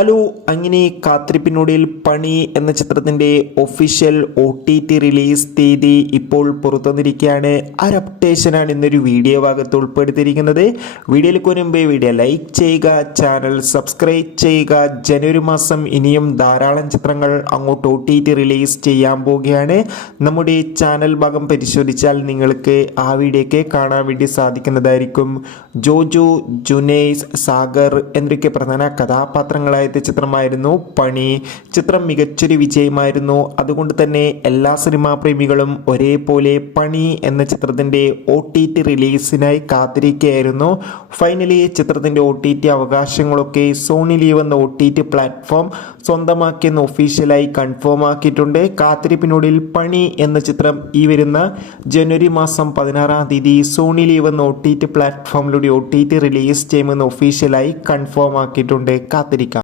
Hello, അങ്ങനെ കാത്തിരിപ്പിനൊടുവിൽ പണി എന്ന ചിത്രത്തിൻ്റെ ഒഫീഷ്യൽ OTT റിലീസ് തീയതി ഇപ്പോൾ പുറത്തുവന്നിരിക്കുകയാണ്. ആ ഒരു അപ്ഡേഷനാണ് ഇന്നൊരു വീഡിയോ ഭാഗത്ത് ഉൾപ്പെടുത്തിയിരിക്കുന്നത്. വീഡിയോയിലേക്ക് മുമ്പേ വീഡിയോ ലൈക്ക് ചെയ്യുക, ചാനൽ സബ്സ്ക്രൈബ് ചെയ്യുക. ജനുവരി മാസം ഇനിയും ധാരാളം ചിത്രങ്ങൾ അങ്ങോട്ട് OTT റിലീസ് ചെയ്യാൻ പോവുകയാണ്. നമ്മുടെ ചാനൽ ഭാഗം പരിശോധിച്ചാൽ നിങ്ങൾക്ക് ആ വീഡിയോയ്ക്ക് കാണാൻ വേണ്ടി സാധിക്കുന്നതായിരിക്കും. ജോജു, ജുനൈസ്, സാഗർ എന്നൊക്കെ പ്രധാന കഥാപാത്രങ്ങളായ ചിത്രമായിരുന്നു പണി. ചിത്രം മികച്ചൊരു വിജയമായിരുന്നു. അതുകൊണ്ട് തന്നെ എല്ലാ സിനിമാ പ്രേമികളും ഒരേപോലെ പണി എന്ന ചിത്രത്തിന്റെ OTT റിലീസിനായി കാത്തിരിക്കുകയായിരുന്നു. ഫൈനലി ചിത്രത്തിന്റെ OTT അവകാശങ്ങളൊക്കെ സോണി ലീവ് എന്ന OTT പ്ലാറ്റ്ഫോം സ്വന്തമാക്കിയെന്ന് ഒഫീഷ്യലായി കൺഫേം ആക്കിയിട്ടുണ്ട്. കാത്തിരിപ്പിനൊടുവിൽ പണി എന്ന ചിത്രം ഈ വരുന്ന ജനുവരി മാസം 16-ാം തീയതി സോണി ലീവ് എന്ന OTT പ്ലാറ്റ്ഫോമിലൂടെ OTT റിലീസ് ചെയ്യുമെന്ന് ഒഫീഷ്യലായി കൺഫേം ആക്കിയിട്ടുണ്ട്. കാത്തിരിക്കാം.